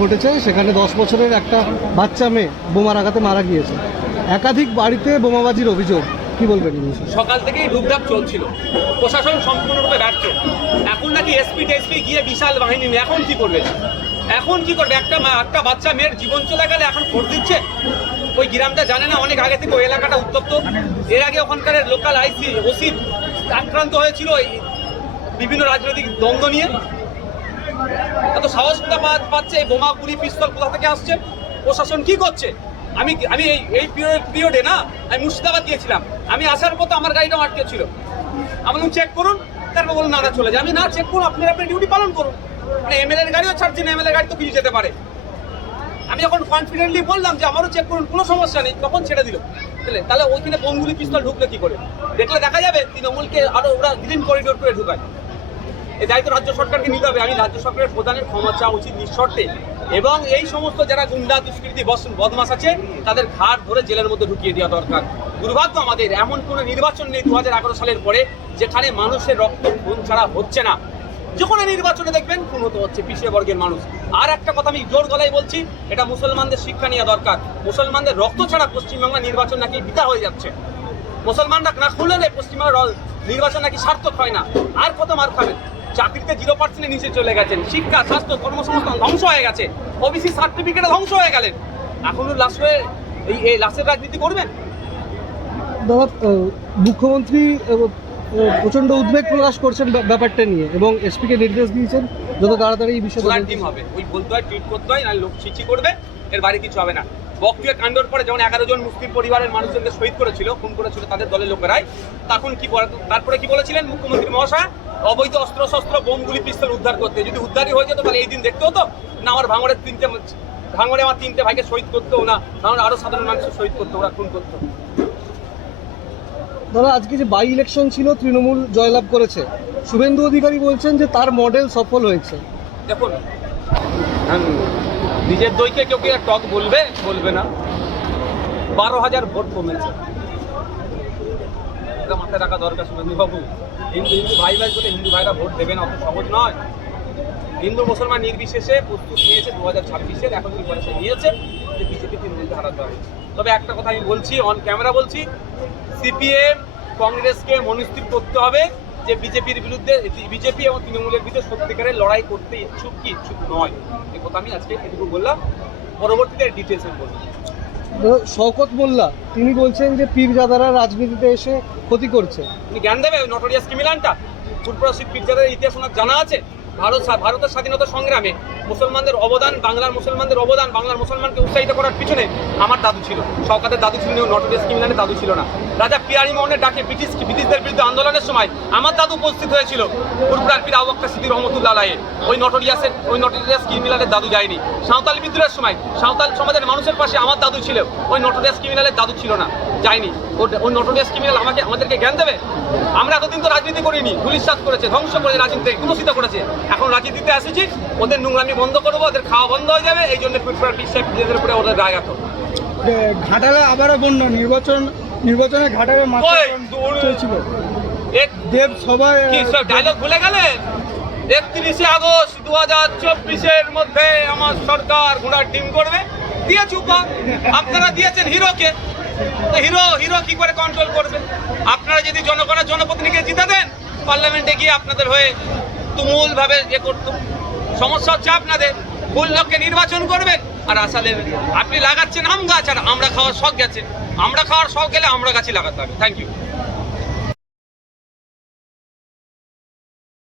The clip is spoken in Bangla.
ঘটেছে, সেখানে দশ বছরের একটা বাচ্চা মেয়ে বোমার আঘাতে মারা গিয়েছে। একাধিক বাড়িতে বোমাবাজির অভিযোগ, কি বলবেন সকাল থেকেই ডুবডাপ চলছিল। প্রশাসন সম্পূর্ণরূপে ব্যর্থ। এখন নাকি এসপি টেসপি গিয়ে বিশাল বাহিনী এখন কি করবে? এখন কি করবে? একটা মা একটা বাচ্চা মেয়ের জীবন চলে গেলে এখন ভোট দিচ্ছে? ওই গ্রামটা জানে না, অনেক আগে থেকে ওই এলাকাটা উত্তপ্ত। এর আগে ওখানকার লোকাল আইসি ওসি আক্রান্ত হয়েছিল বিভিন্ন রাজনৈতিক দ্বন্দ্ব নিয়ে। এত সাহস পাচ্ছে এই বোমা, গুলি, পিস্তল কোথা থেকে আসছে? প্রশাসন কি করছে? আমি আমি এই এই পিরিয়ডে না, আমি মুর্শিদাবাদ গিয়েছিলাম। আমি আসার পথে আমার গাড়িটাও আটকে ছিল। আমি চেক করুন। তারপর বলুন না না, চলে যায় আমি, না, চেক করুন, আপনার ডিউটি পালন করুন। মানে এমএলএর গাড়িও ছাড়ছেন এমএলএ গাড়ি তো কিছু যেতে পারে। আমি যখন কনফিডেন্টলি বললাম যে, আমারও চেক করুন, কোনো সমস্যা নেই, তখন ছেড়ে দিল। তাহলে তাহলে ওইখানে বোমগুলি পিস্তল ঢুকলে কি করে? দেখলে দেখা যাবে তৃণমূলকে আরও ওরা গ্রিন করিডোর করে ঢুকায়। এই দায়িত্ব রাজ্য সরকারকে নিতে হবে। আমি রাজ্য সরকারের প্রধানের ক্ষমা চাওয়া উচিত নিঃশর্তে। এবং এই সমস্ত যারা গুন্ডা, দুষ্কৃতি বদমাস আছে, তাদের ঘাট ধরে জেলের মধ্যে ঢুকিয়ে দেওয়া দরকার। দুর্ভাগ্য আমাদের, এমন কোনো নির্বাচন নেই দু সালের পরে, যেখানে মানুষের রক্ত খুন ছাড়া হচ্ছে না। যে কোনো নির্বাচনে দেখবেন খুন হতে হচ্ছে, পিছিয়ে বর্গের মানুষ। আর একটা কথা আমি জোর গলায় বলছি, এটা মুসলমানদের শিক্ষা নেওয়া দরকার। মুসলমানদের রক্ত ছাড়া পশ্চিমবাংলা নির্বাচন নাকি বিতা হয়ে যাচ্ছে। মুসলমানরা না খুললে পশ্চিমবঙ্গের নির্বাচন নাকি সার্থক হয় না। আর কত মার খাবেন? চাকরিতে জিরো পার্সেন্টের নিচে চলে গেছেন। শিক্ষা স্বাস্থ্য কর্মসংস্থান ধ্বংস হয়ে গেছে। ওবিসি সার্টিফিকেটে ধ্বংস হয়ে গেলেন। এখনও লাস্ট হয়ে এই এই লাস্টের রাজনীতি করবেন? দাদা মুখ্যমন্ত্রী প্রচণ্ড উদ্বেগ প্রকাশ করছেন ব্যাপারটা নিয়ে এবং এসপিকে নির্দেশ দিয়েছেন যত তাড়াতাড়ি এই বিষয়ে টিম হবে। ওই বলতে হয় টুইট করতে হয় না লোক ছিচি করবে এর বাইরে কিছু হবে না। বকটুয়ে কাণ্ডর পরে যেমন এগারো জন মুসলিম পরিবারের মানুষজনকে শহীদ করেছিল খুন করেছিল তাদের দলের লোকেরাই তখন কি তারপরে কি বলেছিলেন মুখ্যমন্ত্রী মহাশয়? অবৈধ অস্ত্র শস্ত্র বোমগুলি পিস্তল উদ্ধার করতে। যদি উদ্ধারই হয়ে যেত তাহলে এই দিন দেখতে হতো না আমার ভাঙড়ের তিনটে ভাঙড়ে আমার তিনটে ভাইকে শহীদ করতো না কারণ আরও সাধারণ মানুষের শহীদ করতো ওরা খুন করতো। দাদা আজকে যে বাই ইলেকশন ছিল তৃণমূল জয়লাভ করেছে। শুভেন্দু অধিকারী বলছেন যে তার মডেল সফল হয়েছে। দেখুন নিজের দইকে কেউ কি টক বলবে? বলবে না। বারো হাজার ভোট কমেছে। এটা রাখা দরকার সুরেন্দ্র বাবু হিন্দু হিন্দু ভাই ভাই বলে হিন্দু ভাইরা ভোট দেবেন অত সহজ নয়। হিন্দু মুসলমান নির্বিশেষে প্রস্তুত নিয়েছে, দু হাজার ছাব্বিশের এখন পয়সা নিয়েছে যে বিজেপি তৃণমূলকে হারাতে হবে। তবে একটা কথা আমি বলছি অন ক্যামেরা বলছি সিপিএম কংগ্রেসকে মনস্থির করতে হবে যে বিজেপির বিরুদ্ধে বিজেপি এবং তৃণমূলের বিরুদ্ধে সত্যিকারের লড়াই করতে ইচ্ছুক কি ইচ্ছুক নয়। এই কথা আমি আজকে এটুকু বললাম। পরবর্তীতে ডিটেলস আমি বলব। শওকত মোল্লা, তিনি বলছেন যে পীরজাদারা রাজনীতিতে এসে ক্ষতি করছে। জ্ঞান দেবে? নটোরিয়াস ক্রিমিনালটা ফুটপ্রসিদ পীরজাদার ইতিহাস জানা আছে? ভারত ভারতের স্বাধীনতা সংগ্রামে। মুসলমানদের অবদান, বাংলার মুসলমানদের অবদান, বাংলার মুসলমানকে উৎসাহিত করার পিছনে আমার দাদু ছিল। সরকারের দাদু ছিল নটোরিয়াস ক্রিমিনালের দাদু ছিল না। রাজা পিয়ারি মোহনের ডাকে ব্রিটিশ ব্রিটিশদের বিরুদ্ধে আন্দোলনের সময় আমার দাদু উপস্থিত হয়েছিল। ফুরপুরার পীর আবক্তা সিদ্দি রহমতুল্লাহ আলাইয়ের ওই নটোরিয়াসের ওই নটোরিয়াস ক্রিমিনালের দাদু যায়নি। সাঁওতাল বিদ্রোহের সময় সাঁওতাল সমাজের মানুষের পাশে আমার দাদু ছিল। ওই নটোরিয়াস ক্রিমিনালের দাদু ছিল না, যায়নি। ওই নটোরিয়াস ক্রিমিনাল আমাকে আমাদেরকে জ্ঞান দেবে? আমরা এতদিন তো রাজনীতি করিনি। পুলিশ করেছে, ধ্বংস করেছে রাজনীতি কুলসিত করেছে। এখন রাজনীতিতে এসেছি, ওদের নোংরামি বন্ধ করব ওদের খাওয়া বন্ধ হয়ে যাবে এই জন্য নিজেদের উপরে ওদের এত যে ঘাটালে আবারও বন্যা নির্বাচন নির্বাচনে ঘাটালে চলছিল। দেব সবাই কি সব ডায়লগ ভুলে গেলেন? একত্রিশে আগস্ট দু হাজার চব্বিশের মধ্যে আমার সরকার ঘোড়ার টিম করবে দিয়ে চুপা আপনারা দিয়েছেন হিরোকে। তো হিরো হিরো কি করে কন্ট্রোল করবে? আপনারা যদি জনগণের জনপ্রতিনিধিকে জিতে দেন পার্লামেন্টে গিয়ে আপনাদের হয়ে তুমুল ভাবে ইয়ে করতো। সমস্যা হচ্ছে আপনাদের। ভুল লোককে নির্বাচন করবেন আর আসলে আপনি লাগাচ্ছেন আম গাছ আর আমরা খাওয়ার শখ গেছে। আমরা খাওয়ার শখ গেলে আমরা গাছই লাগাতে হবে। Thank you